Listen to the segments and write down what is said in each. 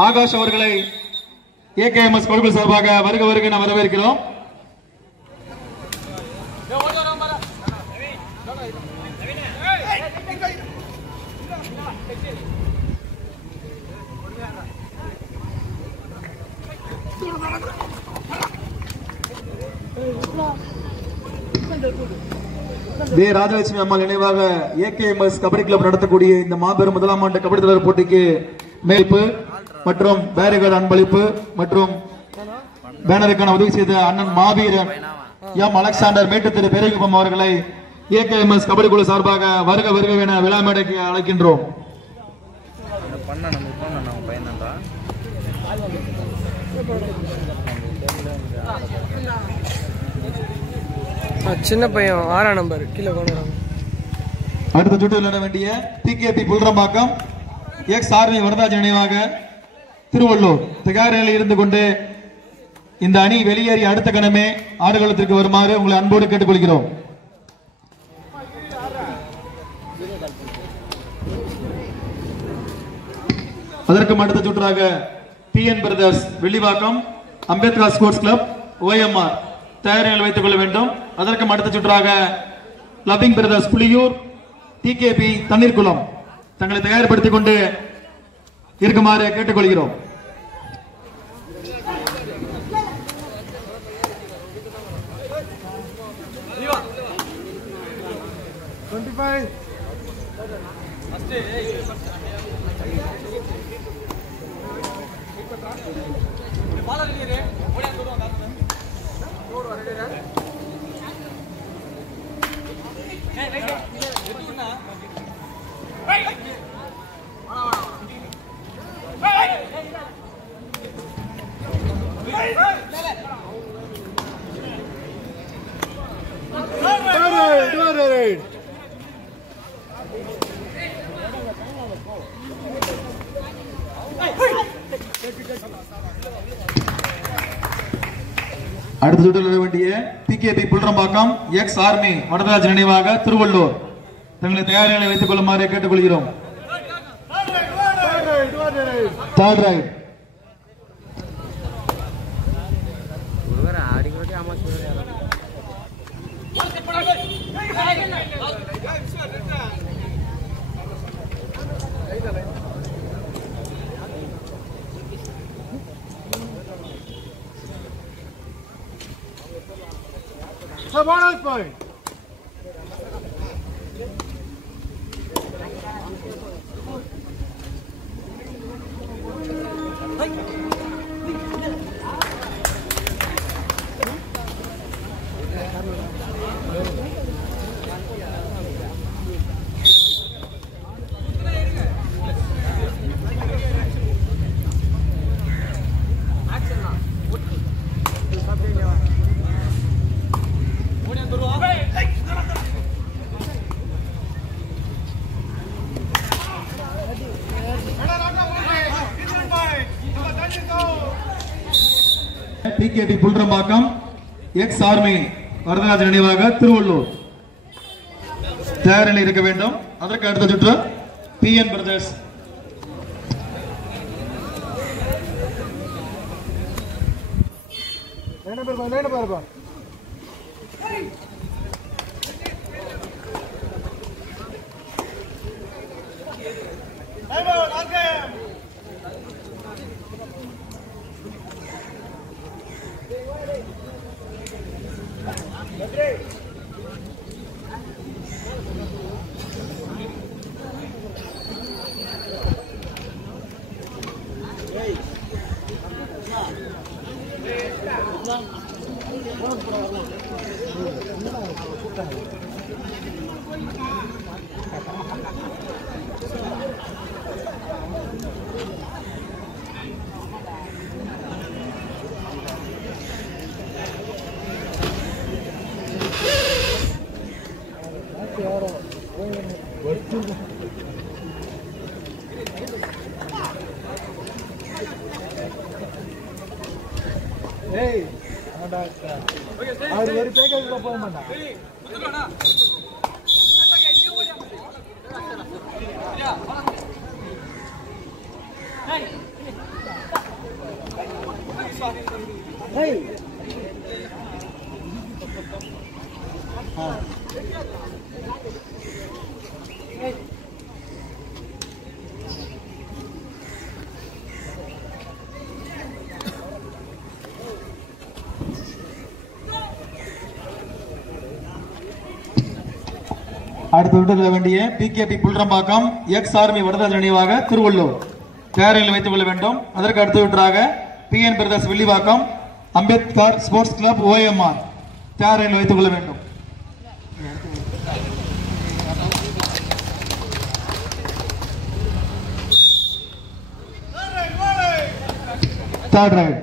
ஆகாஷ் அவர்களை ஏகேஎம்எஸ் கோவில் சார்பாக வருக வருக நாம் வரவேற்கிறோம். வே ராஜலட்சுமி அம்மாள் நினைவாக ஏகேஎம்எஸ் கபடி கிளப் நடத்தக்கூடிய இந்த மாபெரும் முதலாம் ஆண்டு கபடி தொடர் போட்டிக்கு மேய்ப்பு மற்றும் பேரிகார்டு அன்பளிப்பு மற்றும் பேனருக்கான உதவி செய்த அண்ணன் மாவீரன் எம் அலெக்சாண்டர் மேட்டுத்திரு பெரியகுப்பம் அவர்களை ஏகேஎம்எஸ் கபடி குழு சார்பாக வருக வருக என விழா மேடைக்கு அழைக்கின்றோம். சின்ன பையன் 6ஆம் நம்பர் கீழே கொண்டு அடுத்த சுற்று விளையாட வேண்டிய TKP Pulrambakkam ex army Bharadwaj நினைவாக திருவள்ளூர் தயார் நிலையில் இருந்து கொண்டு இந்த அணி வெளியேறி அடுத்த கணமே ஆடுகளத்திற்கு வருமாறு உங்களை அன்போடு கேட்டுக்கொள்கிறோம். அதற்கும் அடுத்த சுற்றாக TN brothers Vellivakkam Ambedkar sports club OMR தயாரில் வைத்துக் கொள்ள வேண்டும். அதற்கும் அடுத்த சுற்றாக loving brothers Puliyur TKP Thanneerkulam தங்களை தயார்படுத்திக் கொண்டு இருக்குமாறு கேட்டுக்கொள்கிறோம். அடுத்த சுற்றில் வேண்டிய TKP Pulrambakkam ex army Varadaraj நினைவாக திருவள்ளூர் தங்களை தயாரிகளை வைத்துக் கொள்ளுமாறு கேட்டுக்கொள்கிறோம். Third raid bonus point. TKP Pulrambakkam ex army Varadaraj நினைவாக திருவள்ளூர் தயாரில் இருக்க வேண்டும். அதற்கு அடுத்த சுற்று பிஎன் பிரதர்ஸ் அடுத்து விட்டுள்ள வேண்டிய பிகேபி புல்ரம்பாக்கம் எக்ஸ் ஆர்மி வடதாஜ் நினைவாக திருவள்ளூர் தயாரில் வைத்துக் கொள்ள வேண்டும். அதற்கு அடுத்து விட்டாக PN brothers Villivakkam Ambedkar sports club OMR தயாரில் வைத்துக் கொள்ள வேண்டும். Third right.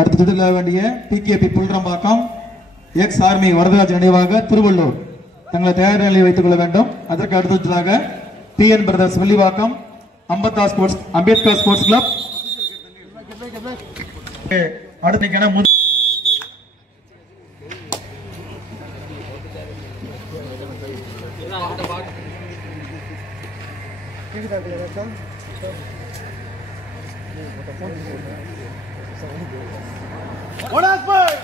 அடுத்து விட்டுள்ள வேண்டிய பிகேபி புல்ரம்பாக்கம் எக்ஸ் ஆர்மி வரதராஜ் நினைவாக திருவள்ளூர் தங்களை தயார் நிலையை வைத்துக் கொள்ள வேண்டும். அதற்கு அடுத்ததாக PN brothers Villivakkam Ambedkar sports club அடுத்த Bonus point.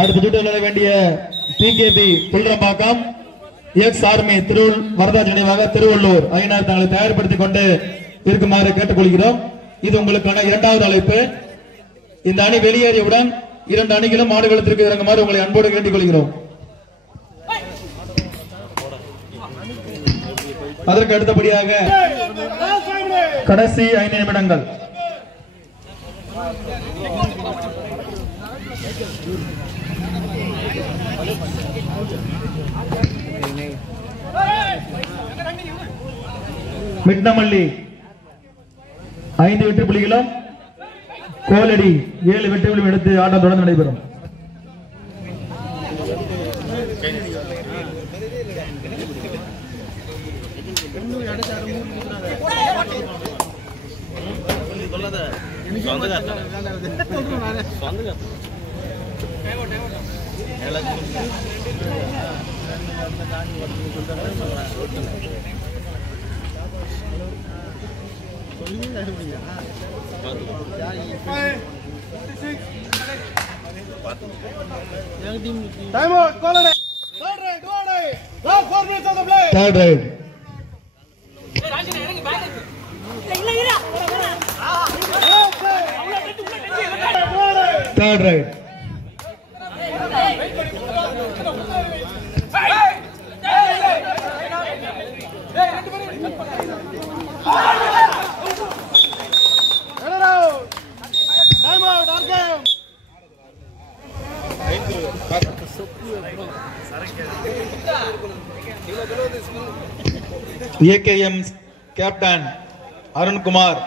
அடுத்து விட வேண்டிய பிகேபி புல்ரம்பாக்கம் எக்ஸ் ஆர்மி வரதராஜ் நினைவாக திருவள்ளூர் ஐயனார் தங்களை தயார்படுத்திக் கொண்டு இருக்குமாறு கேட்டுக்கொள்கிறோம். இது உங்களுக்கான இரண்டாவது அழைப்பு. இந்த அணி வெளியேறியவுடன் இரண்டு அணிகளும் ஆடுகளத்திற்கு இறங்குமாறு உங்களை அன்போடு கேட்டுக் கொள்கிறோம். அதற்கு அடுத்தபடியாக கடைசி 5 நிமிடங்கள். மிட்னமல்லி 5 வெற்றி புள்ளிகளும் கோலடி 7 வெற்றி புள்ளிகளும் எடுத்து ஆட்டம் தொடர்ந்து நடைபெறும். Time out, call it. Third right. Last 4 minutes of the play. Third right. Hey, third right. AKM captain Arunkumar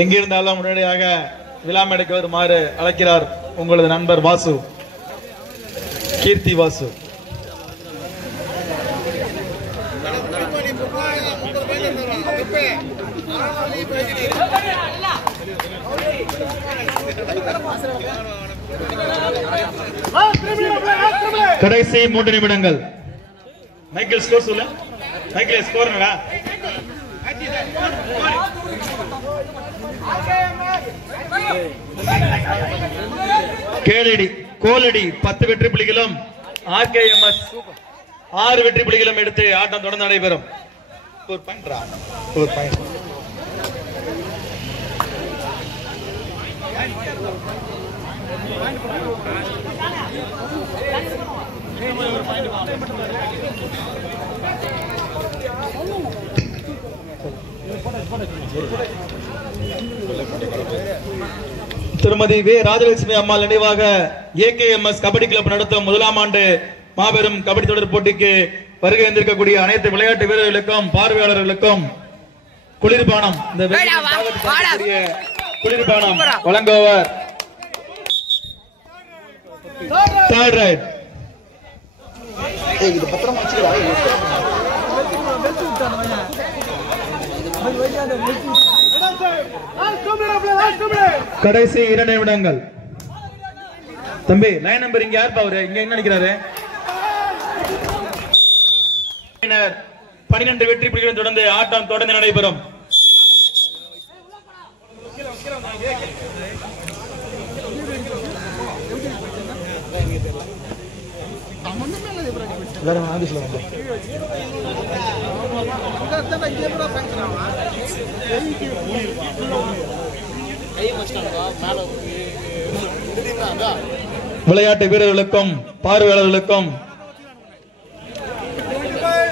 எங்கிருந்தாலும் உடனடியாக விழா மேடைக்கு வருமாறு அழைக்கிறார் உங்களது நண்பர் வாசு, கீர்த்தி வாசு. கடைசி 3 நிமிடங்கள். மைக்கேல் ஸ்கோர் சொல்ல. மைக்கேல் ஸ்கோர் என்னடா? கோலடி 10 வெற்றி புள்ளிகளும் ஆர்கேஎம்எஸ் 6 வெற்றி புள்ளிகளும் எடுத்து ஆட்டம் தொடர்ந்து நடைபெறும். திருமதி வே ராஜலட்சுமி அம்மாள் நினைவாக ஏகேஎம்எஸ் கபடி கிளப் நடத்தும் முதலாம் ஆண்டு மாபெரும் கபடி தொடர் போட்டிக்கு வருகை வந்திருக்கக்கூடிய அனைத்து விளையாட்டு வீரர்களுக்கும் பார்வையாளர்களுக்கும் குளிர்பானம் குளிர்பானம் வழங்குவர். Third raid. கடைசி 2 நிமிடங்கள். தம்பி லைன் நம்பர் இங்க யார் பாரு? இங்க என்ன நினைக்கிறாரு? 12 வெற்றி புள்ளிகளுடன் தொடர்ந்து ஆட்டம் தொடர்ந்து நடைபெறும். விளையாட்டு வீரர்களுக்கும் பார்வையாளர்களுக்கும்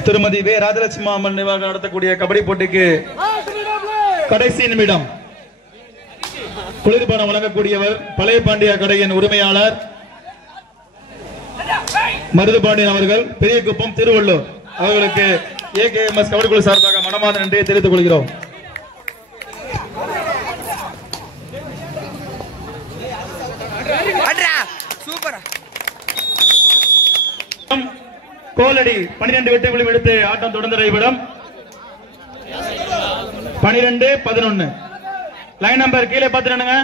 திருமதி வே ராஜலட்சுமி அம்மன் நினைவாக நடத்தக்கூடிய கபடி போட்டிக்கு கடைசி நிமிடம். குளிர்பானம் வழங்கக்கூடியவர் பழைய பாண்டியா கடையின் உரிமையாளர் மருதுபாண்டியன் அவர்கள், பெரியகுப்பம், திருவள்ளூர். அவர்களுக்கு ஏகேஎம்எஸ் கபடி குழு சார்பாக மனமார்ந்த நன்றியை தெரிவித்துக் கொள்கிறோம். கோலடி 12 வெற்றி புள்ளி எடுத்து ஆட்டம் தொடர்ந்து நடைபெறும். 12-11. லைன் நம்பர் கீழே பார்த்துடுங்க.